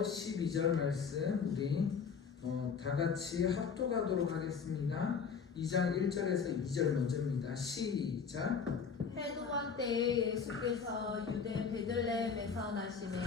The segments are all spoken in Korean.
1절부터 12절 말씀 우리 다 같이 합독하도록 하겠습니다. 2장 1절에서 2절 먼저입니다. 시작. 해동원 때에 예수께서 유대 베들레헴에서 나시매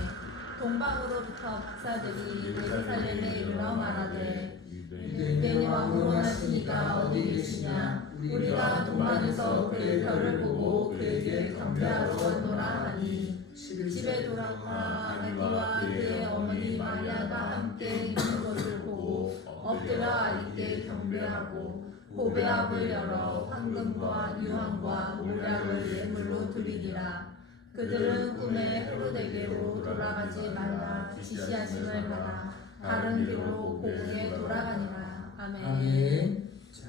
동방으로부터 박사들이 예루살렘에 이르러 말하되 유대인의 왕으로 나시니가 어디 계시냐 우리가 동방에서 그의 별을 보고 그에게 경배하러 왔노라 하니 집에 돌아가 아내와 그의 어머니 마리아가 함께 있는 것을 보고 엎드려 아리께 경배하고 보배압을 열어 황금과 유황과 몰약을 예물로 드리니라. 그들은 꿈에 헤로데게로 돌아가지 말라 지시하심을 받아 다른 길로 고국에 돌아가니라. 아멘. 아멘. 자,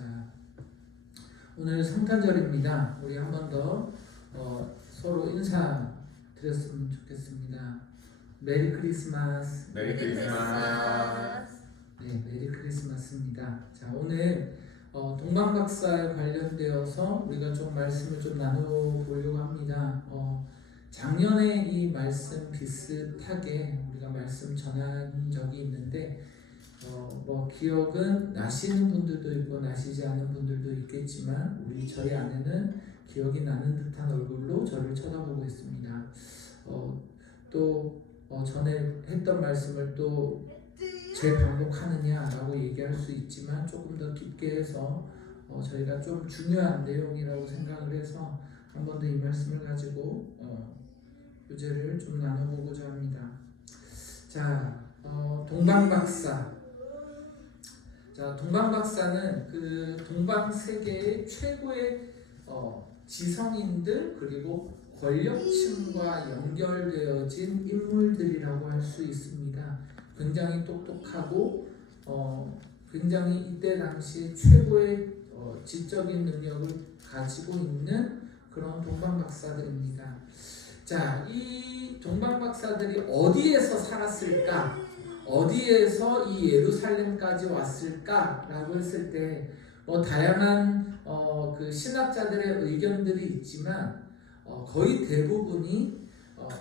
오늘 성탄절입니다. 우리 한 번 더 서로 인사드렸으면 좋겠습니다. 메리 크리스마스. 메리 크리스마스. 네, 메리 크리스마스입니다. 자, 오늘 동방박사에 관련되어서 우리가 좀 말씀을 좀 나눠보려고 합니다. 작년에 이 말씀 비슷하게 우리가 말씀 전한 적이 있는데 기억은 나시는 분들도 있고 나시지 않은 분들도 있겠지만 저희 아내는 기억이 나는 듯한 얼굴로 저를 쳐다보고 있습니다. 전에 했던 말씀을 또 재반복하느냐라고 얘기할 수 있지만 조금 더 깊게 해서 저희가 좀 중요한 내용이라고 생각을 해서 한 번 더 이 말씀을 가지고 교제를 좀 나눠보고자 합니다. 자, 동방박사. 자, 동방박사는 그 동방 세계의 최고의 지성인들 그리고 권력층과 연결되어진 인물들이라고 할 수 있습니다. 굉장히 똑똑하고 굉장히 이때 당시 최고의 지적인 능력을 가지고 있는 그런 동방박사들입니다. 자, 이 동방박사들이 어디에서 살았을까? 어디에서 이 예루살렘까지 왔을까라고 했을 때 다양한 그 신학자들의 의견들이 있지만 거의 대부분이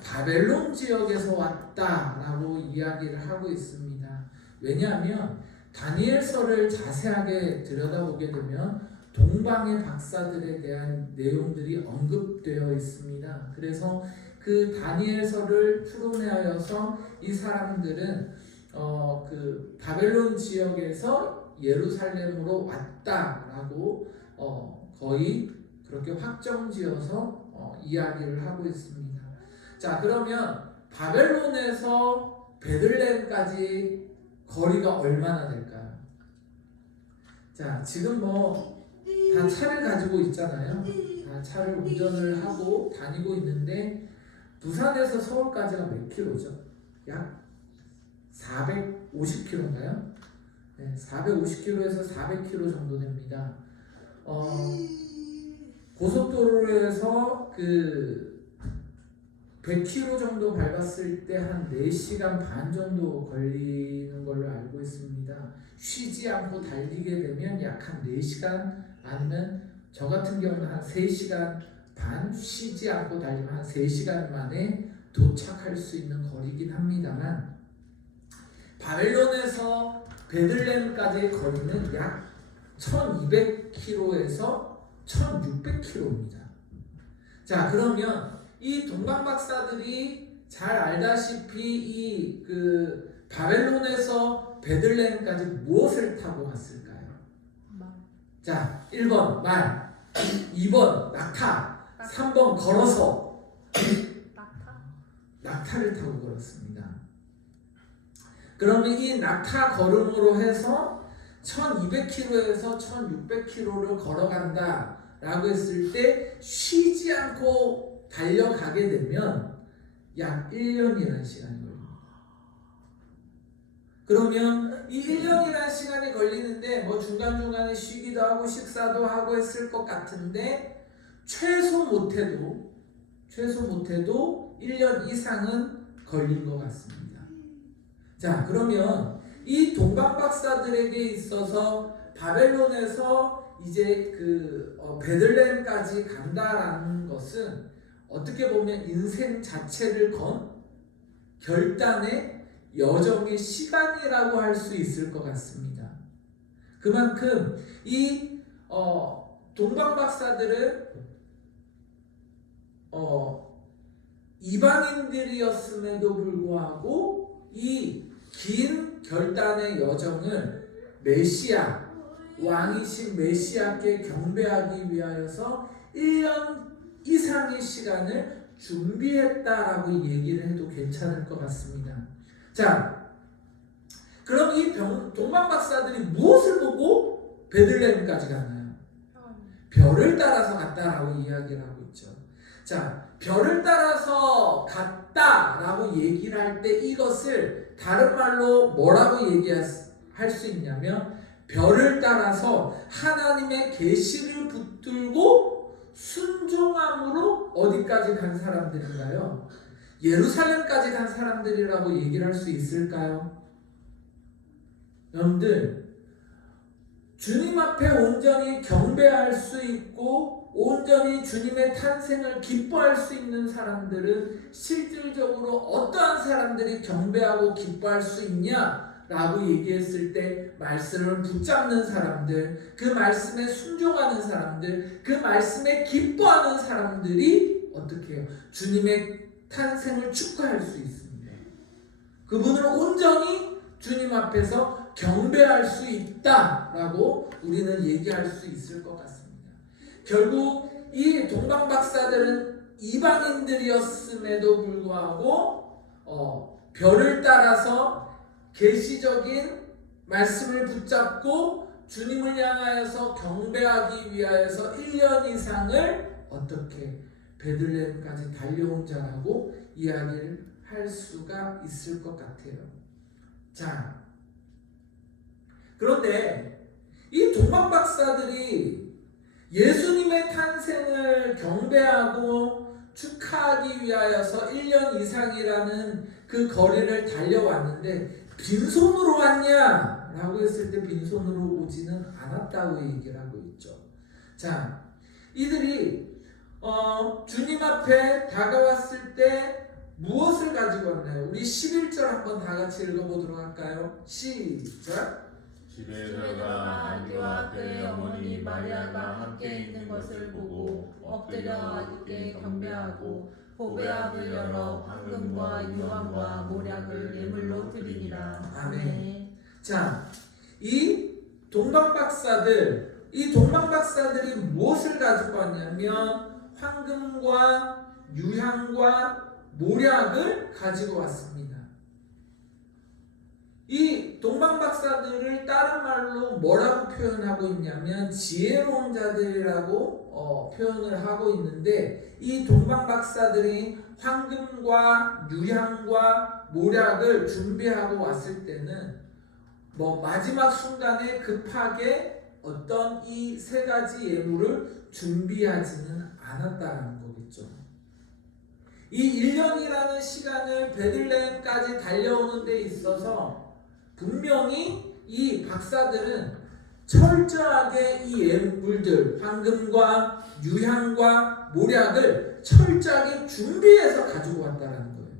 바벨론 지역에서 왔다라고 이야기를 하고 있습니다. 왜냐하면 다니엘서를 자세하게 들여다보게 되면 동방의 박사들에 대한 내용들이 언급되어 있습니다. 그래서 그 다니엘서를 추론하여서 이 사람들은 그 바벨론 지역에서 예루살렘으로 왔다라고 거의 그렇게 확정지어서 이야기를 하고 있습니다. 자, 그러면 바벨론에서 베들레헴까지 거리가 얼마나 될까요? 자, 지금 다 차를 가지고 있잖아요. 다 차를 운전을 하고 다니고 있는데 부산에서 서울까지가 몇 킬로죠? 약 450km인가요? 네, 450km에서 400km 정도 됩니다. 고속도로에서 그 100km 정도 밟았을 때 한 4시간 반 정도 걸리는 걸로 알고 있습니다. 쉬지 않고 달리게 되면 약 한 4시간 아니면 저 같은 경우는 한 3시간 반 쉬지 않고 달리면 한 3시간 만에 도착할 수 있는 거리긴 합니다만 바벨론에서 베들레헴까지의 거리는 약 1200km에서 1600km입니다. 자, 그러면 이 동방박사들이 잘 알다시피 이 그 바벨론에서 베들레헴까지 무엇을 타고 갔을까요? 자, 1번 말, 2번 낙타, 3번 걸어서. 낙타를 타고 걸었습니다. 그러면 이 낙타 걸음으로 해서 1200km에서 1600km를 걸어간다 라고 했을 때 쉬지 않고 달려가게 되면 약 1년이라는 시간이 걸립니다. 그러면 이 1년이라는 시간이 걸리는데 중간중간에 쉬기도 하고 식사도 하고 했을 것 같은데 최소 못해도 1년 이상은 걸린 것 같습니다. 자, 그러면 이 동방박사들에게 있어서 바벨론에서 이제 그 베들레헴까지 간다라는 것은 어떻게 보면 인생 자체를 건 결단의 여정의 시간이라고 할 수 있을 것 같습니다. 그만큼 이 동방 박사들은 이방인들이었음에도 불구하고 이 긴 결단의 여정을 메시아, 왕이신 메시아께 경배하기 위하여서 1년 이상의 시간을 준비했다라고 얘기를 해도 괜찮을 것 같습니다. 자, 그럼 이 동방 박사들이 무엇을 보고 베들레헴까지 갔나요? 별을 따라서 갔다라고 이야기를 하고 있죠. 자, 별을 따라서 갔다라고 얘기를 할 때 이것을 다른 말로 뭐라고 얘기할 수 있냐면 별을 따라서 하나님의 계시를 붙들고 순종함으로 어디까지 간 사람들인가요? 예루살렘까지 간 사람들이라고 얘기를 할 수 있을까요? 여러분들, 주님 앞에 온전히 경배할 수 있고 온전히 주님의 탄생을 기뻐할 수 있는 사람들은 실질적으로 어떠한 사람들이 경배하고 기뻐할 수 있냐라고 얘기했을 때 말씀을 붙잡는 사람들, 그 말씀에 순종하는 사람들, 그 말씀에 기뻐하는 사람들이 어떻게 해요? 주님의 탄생을 축하할 수 있습니다. 그분을 온전히 주님 앞에서 경배할 수 있다라고 우리는 얘기할 수 있을 것 같습니다. 결국 이 동방 박사들은 이방인들이었음에도 불구하고 별을 따라서 계시적인 말씀을 붙잡고 주님을 향하여서 경배하기 위하여서 1년 이상을 어떻게 베들레헴까지 달려온 자라고 이야기를 할 수가 있을 것 같아요. 자, 그런데 이 동방 박사들이 예수님의 탄생을 경배하고 축하하기 위하여서 1년 이상이라는 그 거리를 달려왔는데 빈손으로 왔냐? 라고 했을 때 빈손으로 오지는 않았다고 얘기를 하고 있죠. 자, 이들이 주님 앞에 다가왔을 때 무엇을 가지고 왔나요? 우리 11절 한번 다 같이 읽어보도록 할까요? 시작! 집에 들어가 안디와 그의 어머니 마리아가 함께 있는 것을 보고 엎드려 아주께 경배하고 보배압을 열어 황금과 유황과 모략을 예물로 드리니라. 아멘. 자, 이 동방 박사들이 무엇을 가지고 왔냐면 황금과 유향과 모략을 가지고 왔습니다. 이 동방 박사들을 다른 말로 뭐라고 표현하고 있냐면 지혜로운 자들이라고 표현을 하고 있는데 이 동방 박사들이 황금과 유향과 모략을 준비하고 왔을 때는 마지막 순간에 급하게 어떤 이 세 가지 예물을 준비하지는 않았다는 거겠죠. 이 1년이라는 시간을 베들레헴까지 달려오는 데 있어서 분명히 이 박사들은 철저하게 이 예물들, 황금과 유향과 모략을 철저하게 준비해서 가지고 왔다는 거예요.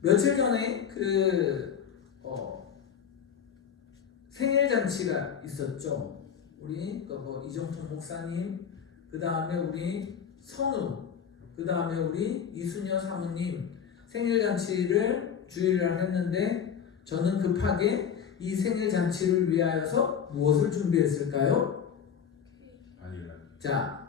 며칠 전에 생일 잔치가 있었죠. 우리 이정통 목사님, 그 다음에 우리 선우, 그 다음에 우리 이순여 사모님 생일 잔치를 주일날 했는데 저는 급하게 이 생일 잔치를 위하여서 무엇을 준비했을까요? 자,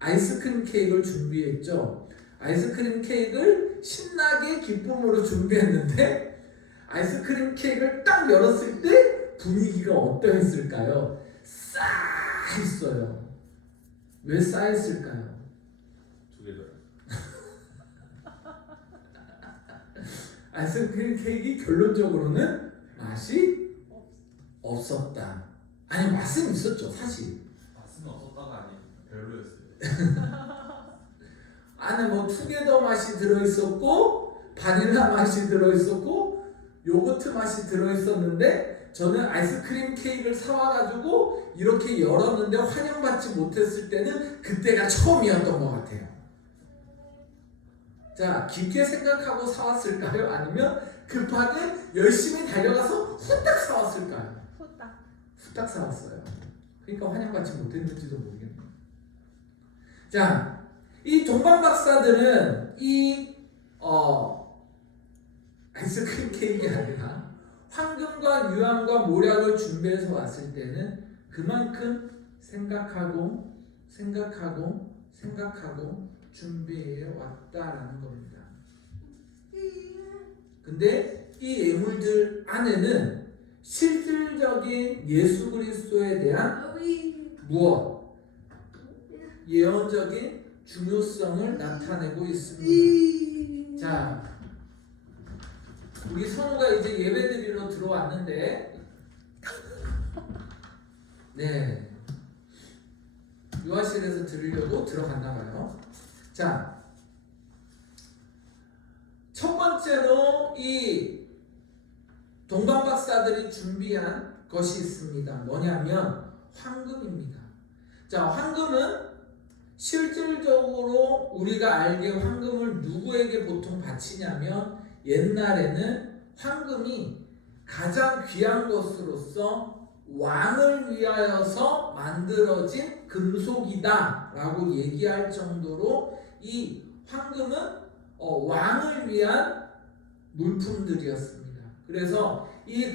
아이스크림 케이크를 준비했죠. 아이스크림 케이크를 신나게 기쁨으로 준비했는데 아이스크림 케이크를 딱 열었을 때 분위기가 어떠했을까요? 싸했어요. 왜 싸했을까요? 아이스크림 케이크 결론적으로는 맛이 없었다. 아니, 맛은 있었죠, 사실. 맛은 없었다가 아니에요. 별로였어요. 안에 투게더 맛이 들어있었고 바닐라 맛이 들어있었고 요거트 맛이 들어있었는데 저는 아이스크림 케이크를 사와가지고 이렇게 열었는데 환영받지 못했을 때는 그때가 처음이었던 것 같아요. 자, 깊게 생각하고 사왔을까요? 아니면 급하게 열심히 달려가서 후딱 사왔을까요? 후딱. 후딱 사왔어요. 그러니까 환영받지 못했는지도 모르겠네요. 자, 이 동방박사들은 이 아이스크림 케이크가 아니라 황금과 유황과 모략을 준비해서 왔을 때는 그만큼 생각하고 준비해 왔다라는 겁니다. 근데 이 예물들 안에는 실질적인 예수 그리스도에 대한 무엇? 예언적인 중요성을 나타내고 있습니다. 자, 우리 선우가 이제 예배드리러 들어왔는데, 네, 유아실에서 들으려고 들어갔나 봐요. 자, 첫 번째로 이 동방박사들이 준비한 것이 있습니다. 뭐냐면 황금입니다. 자, 황금은 실질적으로 우리가 알기에 황금을 누구에게 보통 바치냐면 옛날에는 황금이 가장 귀한 것으로서 왕을 위하여서 만들어진 금속이다 라고 얘기할 정도로 이 황금은 왕을 위한 물품들이었습니다. 그래서 이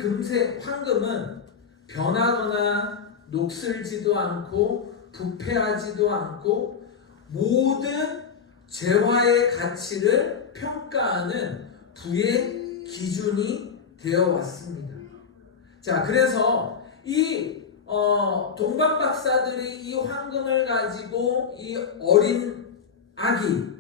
황금은 변하거나 녹슬지도 않고 부패하지도 않고 모든 재화의 가치를 평가하는 부의 기준이 되어 왔습니다. 자, 그래서 이 동방박사들이 이 황금을 가지고 이 어린 아기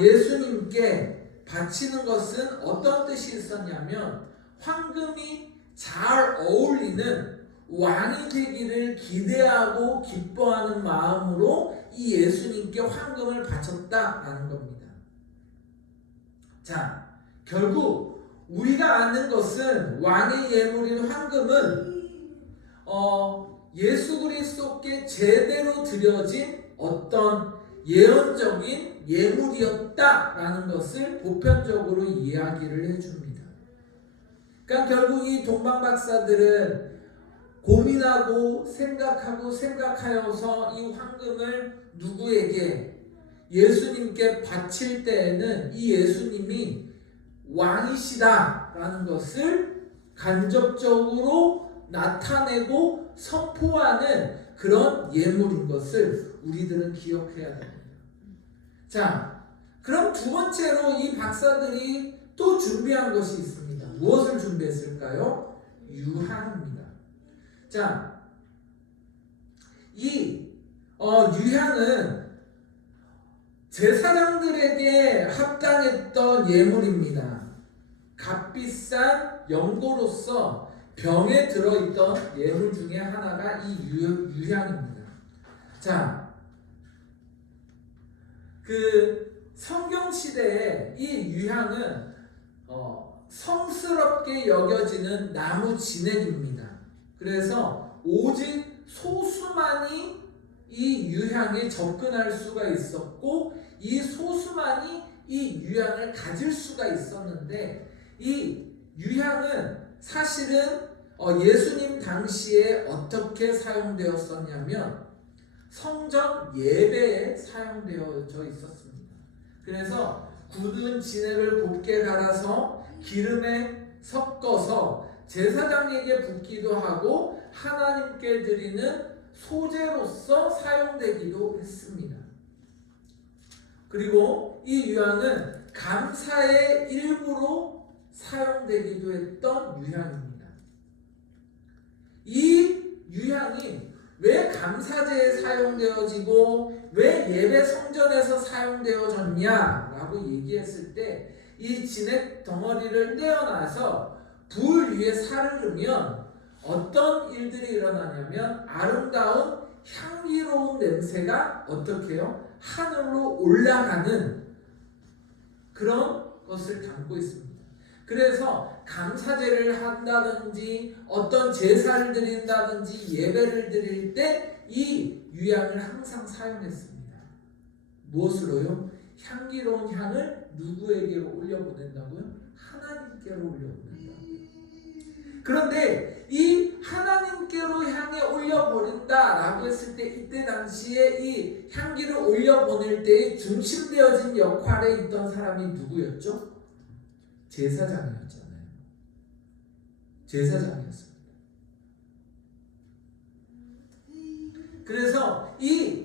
예수님께 바치는 것은 어떤 뜻이 있었냐면 황금이 잘 어울리는 왕이 되기를 기대하고 기뻐하는 마음으로 이 예수님께 황금을 바쳤다라는 겁니다. 자, 결국 우리가 아는 것은 왕의 예물인 황금은 예수 그리스도께 제대로 드려진 어떤 예언적인 예물이었다라는 것을 보편적으로 이야기를 해줍니다. 그러니까 결국 이 동방박사들은 고민하고 생각하여서 이 황금을 누구에게 예수님께 바칠 때에는 이 예수님이 왕이시다라는 것을 간접적으로 나타내고 선포하는 그런 예물인 것을 우리들은 기억해야 됩니다. 자, 그럼 두 번째로 이 박사들이 또 준비한 것이 있습니다. 무엇을 준비했을까요? 유향입니다. 자, 이 유향은 제사장들에게 합당했던 예물입니다. 값비싼 연고로서 병에 들어있던 예물 중에 하나가 이 유향입니다. 자, 그 성경 시대에 이 유향은 성스럽게 여겨지는 나무 진액입니다. 그래서 오직 소수만이 이 유향에 접근할 수가 있었고 이 소수만이 이 유향을 가질 수가 있었는데 이 유향은 사실은 예수님 당시에 어떻게 사용되었었냐면 성전 예배에 사용되어져 있었습니다. 그래서 굳은 진액을 곱게 갈아서 기름에 섞어서 제사장에게 붓기도 하고 하나님께 드리는 소재로서 사용되기도 했습니다. 그리고 이 유향은 감사의 일부로 사용되기도 했던 유향입니다. 이 유향이 왜 감사제에 사용되어지고 왜 예배 성전에서 사용되어졌냐라고 얘기했을 때 이 진액 덩어리를 떼어놔서 불 위에 사르르면 어떤 일들이 일어나냐면 아름다운 향기로운 냄새가 어떻게 해요? 하늘로 올라가는 그런 것을 담고 있습니다. 그래서 감사제를 한다든지 어떤 제사를 드린다든지 예배를 드릴 때 이 유향을 항상 사용했습니다. 무엇으로요? 향기로운 향을 누구에게로 올려보낸다고요? 하나님께로 올려보낸다. 그런데 이 하나님께로 향해 올려보낸다라고 했을 때 이때 당시에 이 향기를 올려보낼 때에 중심되어진 역할에 있던 사람이 누구였죠? 제사장이었잖아요. 제사장이었습니다. 그래서 이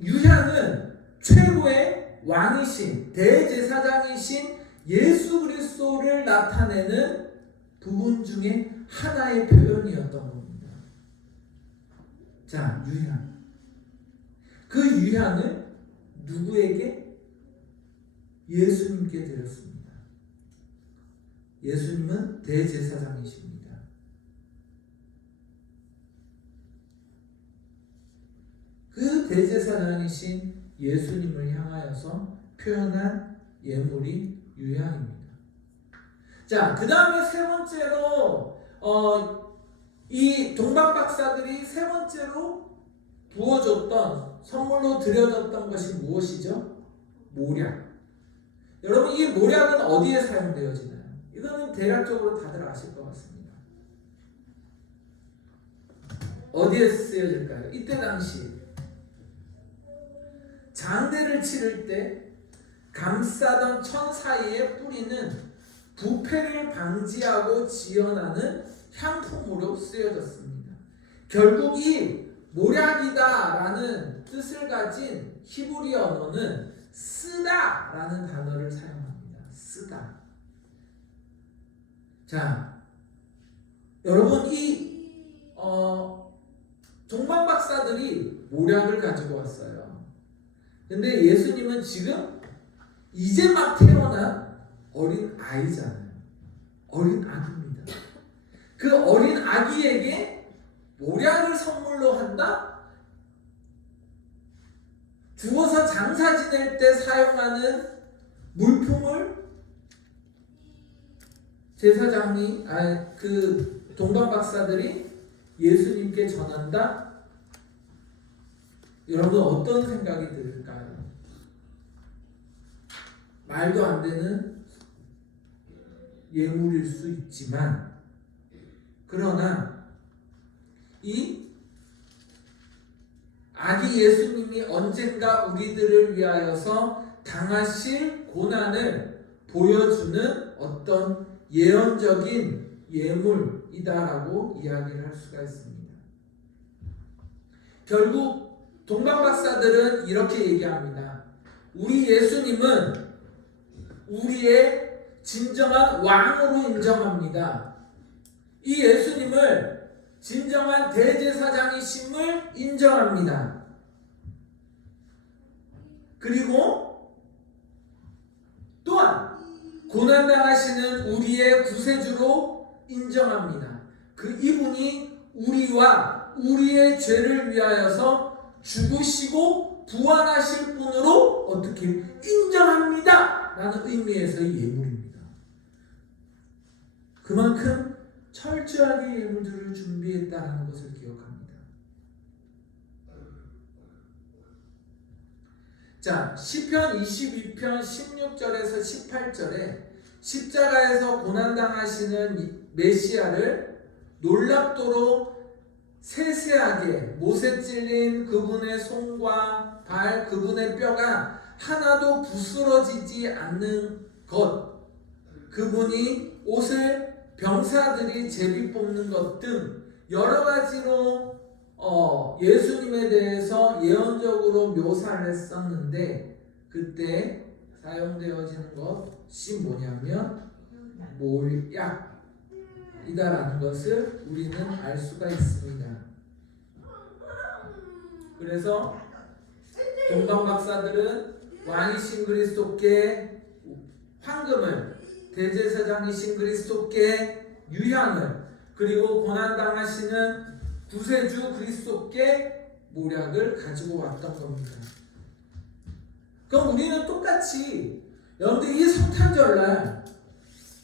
유향은 최고의 왕이신 대제사장이신 예수 그리스도를 나타내는 부분 중에 하나의 표현이었던 겁니다. 자, 유향. 그 유향을 누구에게? 예수님께 드렸습니다. 예수님은 대제사장이십니다. 그 대제사장이신 예수님을 향하여서 표현한 예물이 유향입니다. 자, 그 다음에 세 번째로 이 동방박사들이 세 번째로 부어줬던 선물로 드려졌던 것이 무엇이죠? 모략. 여러분, 이 모략은 어디에 사용되어지나요? 이거는 대략적으로 다들 아실 것 같습니다. 어디에 쓰여질까요? 이때 당시 장대를 치를 때 감싸던 천 사이에 뿌리는 부패를 방지하고 지연하는 향품으로 쓰여졌습니다. 결국 이 모략이다라는 뜻을 가진 히브리 언어는 쓰다라는 단어를 사용합니다. 쓰다. 자, 여러분, 이 동방박사들이 모략을 가지고 왔어요. 근데 예수님은 지금 이제 막 태어난 어린 아이잖아요. 어린 아기입니다. 그 어린 아기에게 모략을 선물로 한다? 죽어서 장사 지낼 때 사용하는 물품을 제사장이 그 동방박사들이 예수님께 전한다? 여러분, 어떤 생각이 들까요? 말도 안 되는 예물일 수 있지만, 그러나 이 아기 예수님이 언젠가 우리들을 위하여서 당하실 고난을 보여주는 어떤 예언적인 예물이다라고 이야기를 할 수가 있습니다. 결국 동방박사들은 이렇게 얘기합니다. 우리 예수님은 우리의 진정한 왕으로 인정합니다. 이 예수님을 진정한 대제사장이심을 인정합니다. 그리고 또한 고난당하시는 우리의 구세주로 인정합니다. 그 이분이 우리와 우리의 죄를 위하여서 죽으시고 부활하실 분으로 어떻게 인정합니다 라는 의미에서의 예물입니다. 그만큼 철저하게 예물들을 준비했다는 것을 기억합니다. 자, 시편 22편 16절에서 18절에 십자가에서 고난당하시는 메시아를 놀랍도록 세세하게 못에 찔린 그분의 손과 발, 그분의 뼈가 하나도 부스러지지 않는 것, 그분이 옷을 병사들이 제비 뽑는 것 등 여러 가지로 예수님에 대해서 예언적으로 묘사를 했었는데, 그때 사용되어지는 것이 뭐냐면 몰약이다라는 것을 우리는 알 수가 있습니다. 그래서 동방박사들은 왕이신 그리스도께 황금을, 대제사장이신 그리스도께 유향을, 그리고 고난당하시는 구세주 그리스도께 모략을 가지고 왔던 겁니다. 그럼 우리는 똑같이, 여러분들 이 성탄절날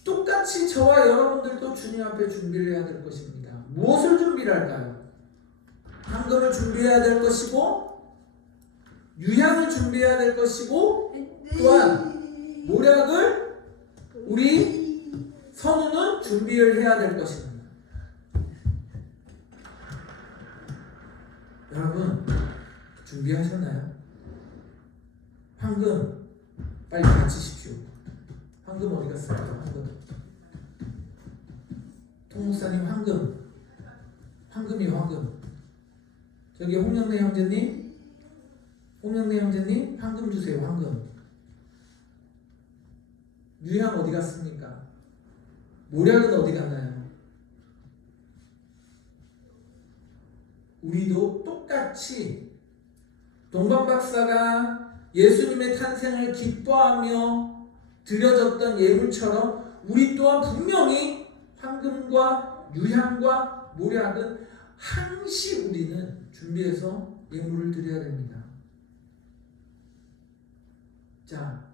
똑같이 저와 여러분들도 주님 앞에 준비를 해야 될 것입니다. 무엇을 준비를 할까요? 황금을 준비해야 될 것이고, 유향을 준비해야 될 것이고, 또한 모략을 우리 선우는 준비를 해야 될 것입니다. 여러분 준비하셨나요? 황금 빨리 바치십시오. 황금 어디 갔어요? 황금. 통목사님 황금이 황금. 저기 홍영래 형제님 황금 주세요. 황금. 유향 어디 갔습니까? 모략은 어디 갔나요? 우리도 똑같이 동방박사가 예수님의 탄생을 기뻐하며 드려졌던 예물처럼 우리 또한 분명히 황금과 유향과 모략은 항시 우리는 준비해서 예물을 드려야 됩니다. 자,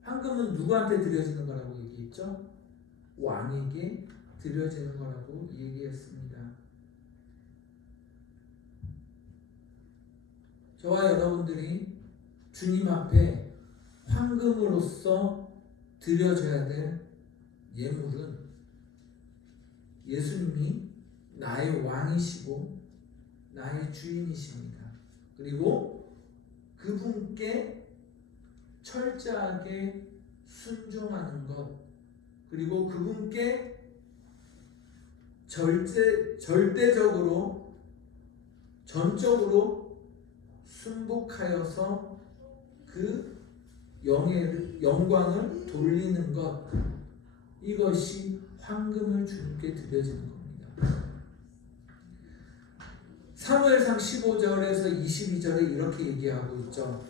황금은 누구한테 드려지는 거라고 얘기했죠? 왕에게 드려지는 거라고 얘기했습니다. 저와 여러분들이 주님 앞에 황금으로서 드려져야 될 예물은 예수님이 나의 왕이시고 나의 주인이십니다. 그리고 그분께 철저하게 순종하는 것, 그리고 그분께 절대적으로 전적으로 순복하여서 그 영광을 돌리는 것, 이것이 황금을 주님께 드려지는 겁니다. 사무엘상 15절에서 22절에 이렇게 얘기하고 있죠.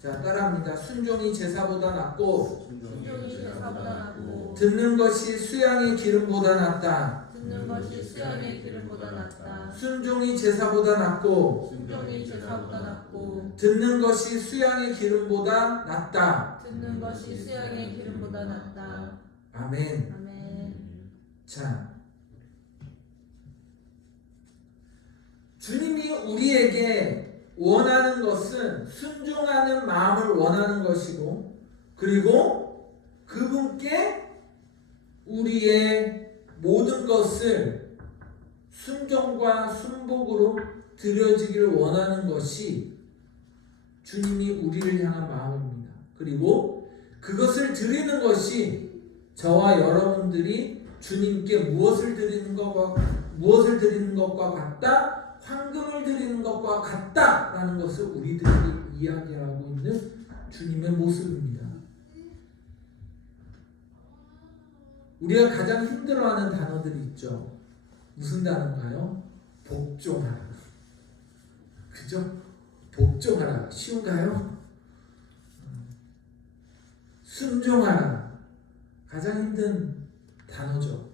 자, 따라합니다. 순종이 제사보다 낫고 순종이 제사보다 낫고 듣는 것이 수양의 기름보다 낫다. 듣는 것이 수양의 기름보다 낫다. 순종이 제사보다 낫고 순종이 제사보다 낫고 듣는 것이 수양의 기름보다 낫다. 듣는 것이 수양의 기름보다 낫다. 아멘. 아멘. 자, 주님이 우리에게 원하는 것은 순종하는 마음을 원하는 것이고, 그리고 그분께 우리의 모든 것을 순종과 순복으로 드려지기를 원하는 것이 주님이 우리를 향한 마음입니다. 그리고 그것을 드리는 것이 저와 여러분들이 주님께 무엇을 드리는 것과 같다? 황금을 드리는 것과 같다라는 것을 우리들에게 이야기하고 있는 주님의 모습입니다. 우리가 가장 힘들어하는 단어들이 있죠. 무슨 단어인가요? 복종하라. 그죠? 복종하라. 쉬운가요? 순종하라. 가장 힘든 단어죠.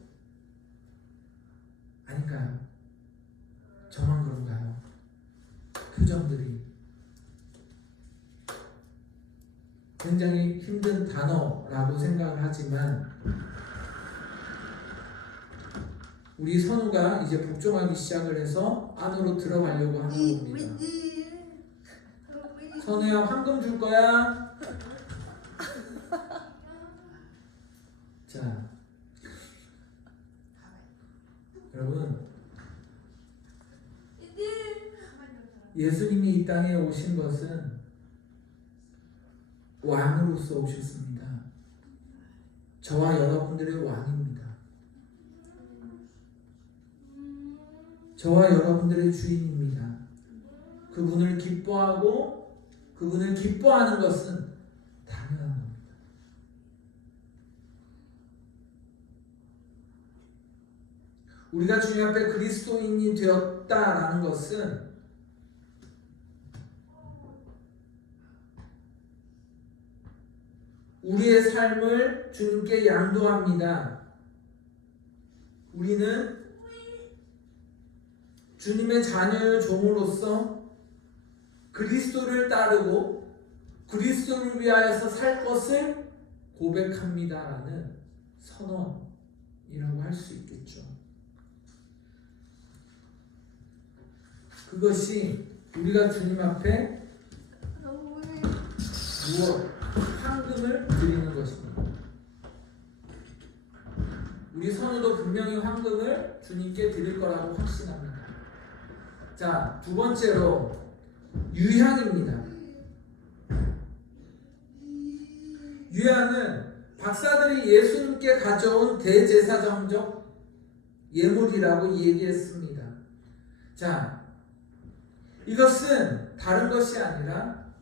아닌가요? 저만 그런가요? 표정들이 굉장히 힘든 단어라고 생각을 하지만 우리 선우가 이제 복종하기 시작을 해서 안으로 들어가려고 하는 겁니다. 선우야, 황금 줄 거야? 자, 여러분, 예수님이 이 땅에 오신 것은 왕으로서 오셨습니다. 저와 여러분들의 왕입니다. 저와 여러분들의 주인입니다. 그분을 기뻐하고 그분을 기뻐하는 것은 당연한 겁니다. 우리가 주님 앞에 그리스도인이 되었다라는 것은 우리의 삶을 주님께 양도합니다. 우리는 주님의 자녀의 종으로서 그리스도를 따르고 그리스도를 위하여서 살 것을 고백합니다라는 선언이라고 할 수 있겠죠. 그것이 우리가 주님 앞에 무엇? 황금을 드리는 것입니다. 우리 선우도 분명히 황금을 주님께 드릴 거라고 확신합니다. 자, 두 번째로 유향입니다. 유향은 박사들이 예수님께 가져온 대제사장적 예물이라고 얘기했습니다. 자, 이것은 다른 것이 아니라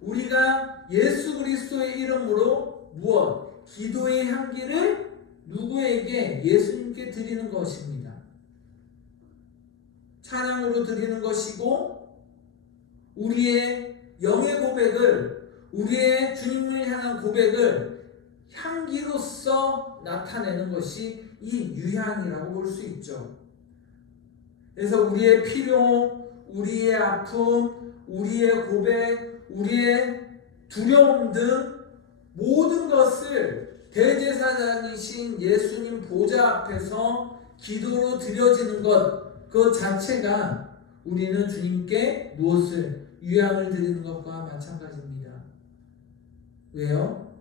우리가 예수 그리스도의 이름으로 무엇? 기도의 향기를 누구에게? 예수님께 드리는 것입니다. 찬양으로 드리는 것이고 우리의 영의 고백을, 우리의 주님을 향한 고백을 향기로서 나타내는 것이 이 유향이라고 볼 수 있죠. 그래서 우리의 필요, 우리의 아픔, 우리의 고백, 우리의 두려움 등 모든 것을 대제사장이신 예수님 보좌 앞에서 기도로 드려지는 것, 그 자체가 우리는 주님께 무엇을? 유향을 드리는 것과 마찬가지입니다. 왜요?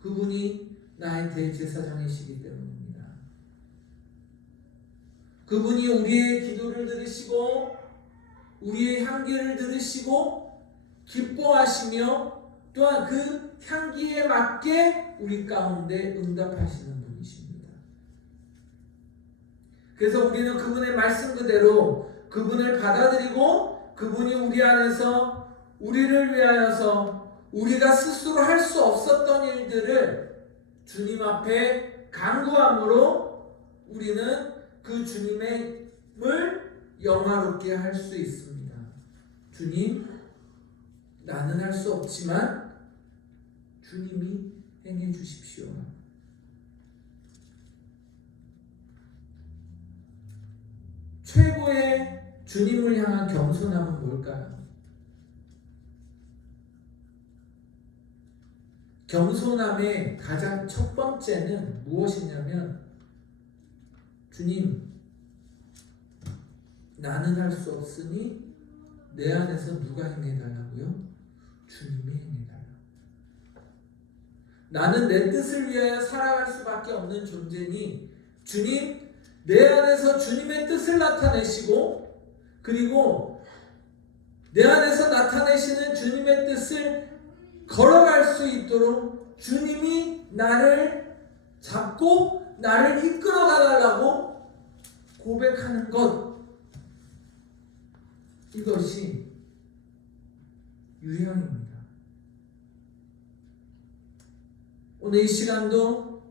그분이 나의 대제사장이시기 때문입니다. 그분이 우리의 기도를 들으시고 우리의 향기를 들으시고 기뻐하시며 또한 그 향기에 맞게 우리 가운데 응답하시는 분이십니다. 그래서 우리는 그분의 말씀 그대로 그분을 받아들이고 그분이 우리 안에서 우리를 위하여서 우리가 스스로 할 수 없었던 일들을 주님 앞에 간구함으로 우리는 그 주님의 영화롭게 할 수 있습니다. 주님, 나는 할 수 없지만 주님이 행해 주십시오. 최고의 주님을 향한 겸손함은 뭘까요? 겸손함의 가장 첫 번째는 무엇이냐면, 주님, 나는 할 수 없으니 내 안에서 누가 행해달라고요? 주님이 행해달라. 나는 내 뜻을 위하여 살아갈 수밖에 없는 존재니 주님, 내 안에서 주님의 뜻을 나타내시고 그리고 내 안에서 나타내시는 주님의 뜻을 걸어갈 수 있도록 주님이 나를 잡고 나를 이끌어가 달라고 고백하는 것, 이것이 유향입니다. 오늘 이 시간도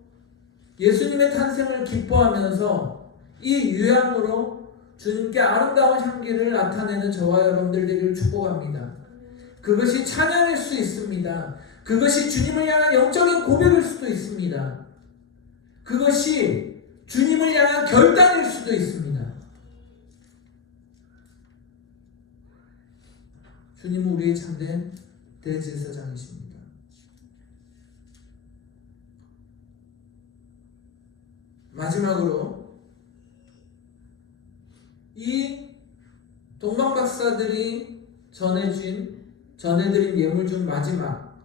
예수님의 탄생을 기뻐하면서 이 유향으로 주님께 아름다운 향기를 나타내는 저와 여러분들 되기를 축복합니다. 그것이 찬양일 수 있습니다. 그것이 주님을 향한 영적인 고백일 수도 있습니다. 그것이 주님을 향한 결단일 수도 있습니다. 주님은 우리의 참된 대제사장이십니다. 마지막으로 이 동방박사들이 전해드린 예물 중 마지막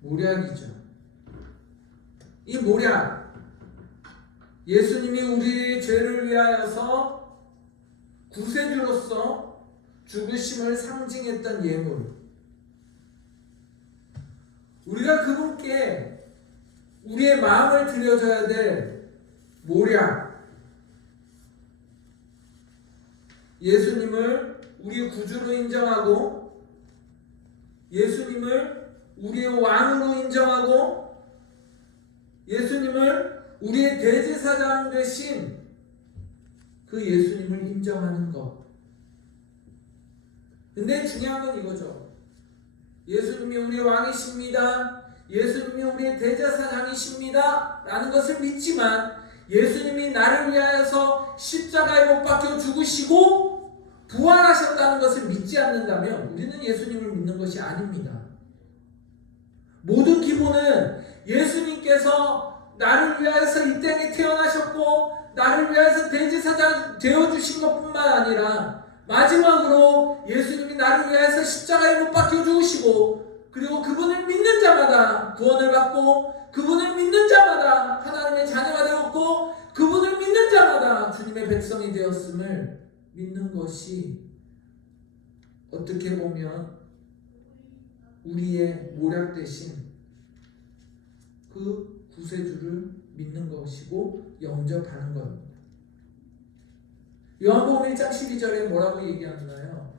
모략이죠. 이 모략, 예수님이 우리의 죄를 위하여서 구세주로서 죽으심을 상징했던 예물, 우리가 그분께 우리의 마음을 드려줘야 될 모략, 예수님을 우리의 구주로 인정하고 예수님을 우리의 왕으로 인정하고 예수님을 우리의 대제사장 되신 그 예수님을 인정하는 것. 근데 중요한 건 이거죠. 예수님이 우리의 왕이십니다. 예수님이 우리의 대제사장이십니다. 라는 것을 믿지만 예수님이 나를 위하여서 십자가에 못 박혀 죽으시고 부활하셨다는 것을 믿지 않는다면 우리는 예수님을 믿는 것이 아닙니다. 모든 기본은 예수님께서 나를 위하여서 이 땅에 태어나셨고 나를 위하여서 대제사장 되어주신 것뿐만 아니라 마지막으로 예수님이 나를 위하여서 십자가에 못 박혀 죽으시고 그리고 그분을 믿는 자마다 구원을 받고 그분을 믿는 자마다 하나님의 자녀가 되었고 그분을 믿는 자마다 주님의 백성이 되었음을 믿는 것이 어떻게 보면 우리의 모략 대신 그 구세주를 믿는 것이고 영접하는 겁니다. 요한복음 1장 12절에 뭐라고 얘기하나요?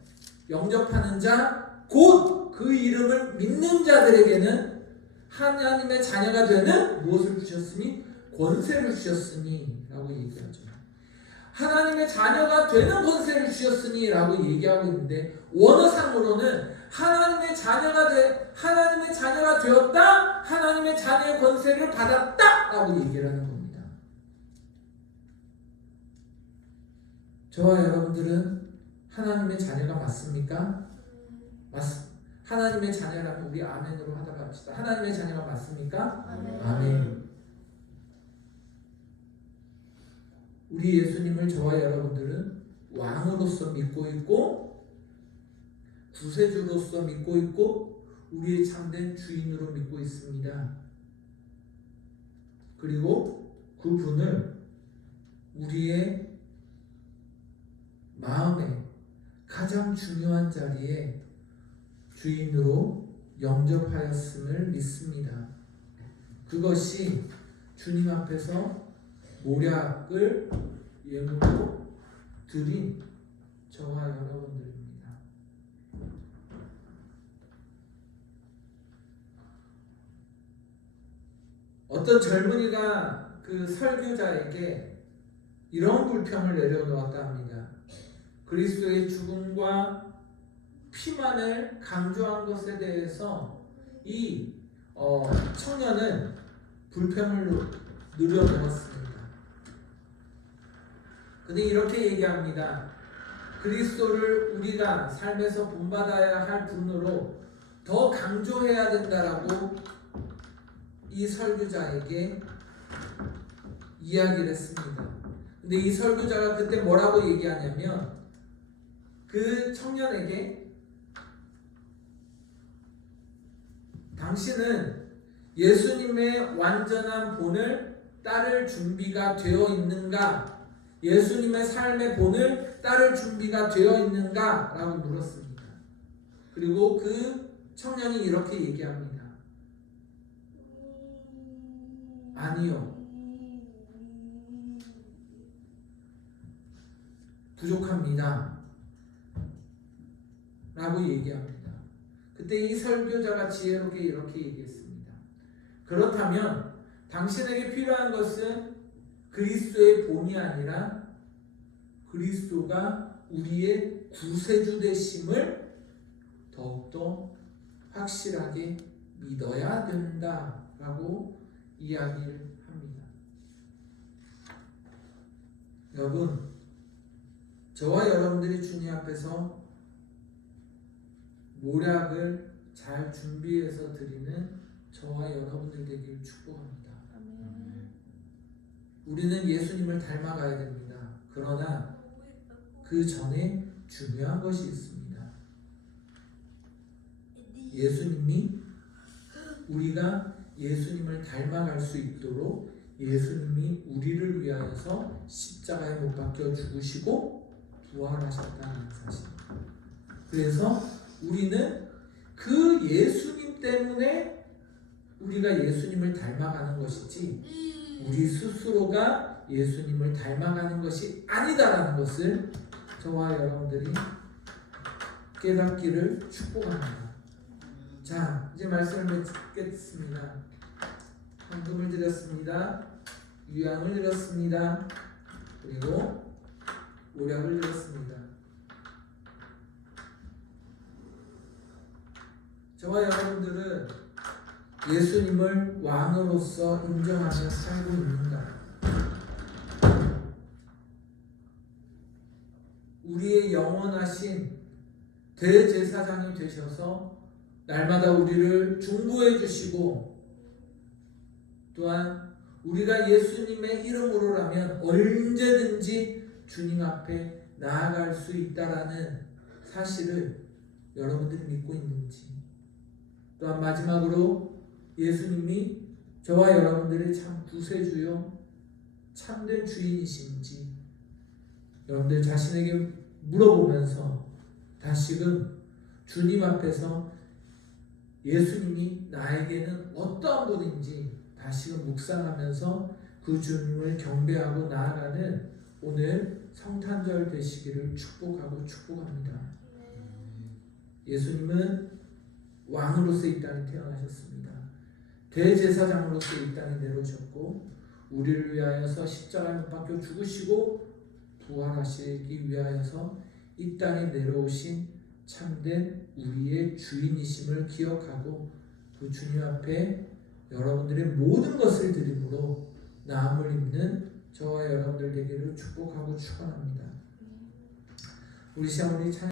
영접하는 자 곧 그 이름을 믿는 자들에게는 하나님의 자녀가 되는 무엇을 주셨으니? 권세를 주셨으니 라고 얘기하죠. 하나님의 자녀가 되는 권세를 주셨으니 라고 얘기하고 있는데 원어상으로는 하나님의 자녀가 되었다, 하나님의 자녀의 권세를 받았다 라고 얘기를 하는 겁니다. 저와 여러분들은 하나님의 자녀가 맞습니까? 하나님의 자녀라면 우리 아멘으로 하다가 합시다. 하나님의 자녀가 맞습니까? 아멘. 아멘. 우리 예수님을 저와 여러분들은 왕으로서 믿고 있고 구세주로서 믿고 있고 우리의 참된 주인으로 믿고 있습니다. 그리고 그분을 우리의 마음에 가장 중요한 자리에 주인으로 영접하였음을 믿습니다. 그것이 주님 앞에서 모략을 예물로 드린 저와 여러분들입니다. 어떤 젊은이가 그 설교자에게 이런 불평을 내려놓았다 합니다. 그리스도의 죽음과 피만을 강조한 것에 대해서 이 청년은 불평을 늘어놓았습니다. 근데 이렇게 얘기합니다. 그리스도를 우리가 삶에서 본받아야 할 분으로 더 강조해야 된다라고 이 설교자에게 이야기를 했습니다. 근데 이 설교자가 그때 뭐라고 얘기하냐면 그 청년에게 당신은 예수님의 완전한 본을 따를 준비가 되어 있는가? 예수님의 삶의 본을 따를 준비가 되어 있는가? 라고 물었습니다. 그리고 그 청년이 이렇게 얘기합니다. 아니요. 부족합니다. 라고 얘기합니다. 그때 이 설교자가 지혜롭게 이렇게 얘기했습니다. 그렇다면 당신에게 필요한 것은 그리스도의 본이 아니라 그리스도가 우리의 구세주 되심을 더욱더 확실하게 믿어야 된다라고 이야기를 합니다. 여러분, 저와 여러분들이 주님 앞에서 모략을 잘 준비해서 드리는 저와 여러분들 되기를 축복합니다. 아멘. 우리는 예수님을 닮아가야 됩니다. 그러나 그 전에 중요한 것이 있습니다. 예수님이 우리가 예수님을 닮아갈 수 있도록 예수님이 우리를 위하여서 십자가에 못 박혀 죽으시고 부활하셨다는 사실입니다. 그래서 우리는 그 예수님 때문에 우리가 예수님을 닮아가는 것이지 우리 스스로가 예수님을 닮아가는 것이 아니다라는 것을 저와 여러분들이 깨닫기를 축복합니다. 자, 이제 말씀을 맺겠습니다. 헌금을 드렸습니다. 유향을 드렸습니다. 그리고 오략을 드렸습니다. 저와 여러분들은 예수님을 왕으로서 인정하며 살고 있는가? 우리의 영원하신 대제사장이 되셔서 날마다 우리를 중보해 주시고 또한 우리가 예수님의 이름으로라면 언제든지 주님 앞에 나아갈 수 있다라는 사실을 여러분들이 믿고 있는지 또한 마지막으로 예수님이 저와 여러분들의 참 구세주요 참된 주인이신지 여러분들 자신에게 물어보면서 다시금 주님 앞에서 예수님이 나에게는 어떠한 분인지 다시금 묵상하면서 그 주님을 경배하고 나아가는 오늘 성탄절 되시기를 축복합니다. 예수님은 왕으로서 이 땅에 태어나셨습니다. 대제사장으로서 이 땅에 내려오셨고 우리를 위하여서 십자가에 못 박혀 죽으시고 부활하시기 위하여서 이 땅에 내려오신 참된 우리의 주인이심을 기억하고 그 주님 앞에 여러분들의 모든 것을 드림으로 나음을 입는 저와 여러분들 되기를 축복하고 축원합니다. 우리 시간 우리 찬양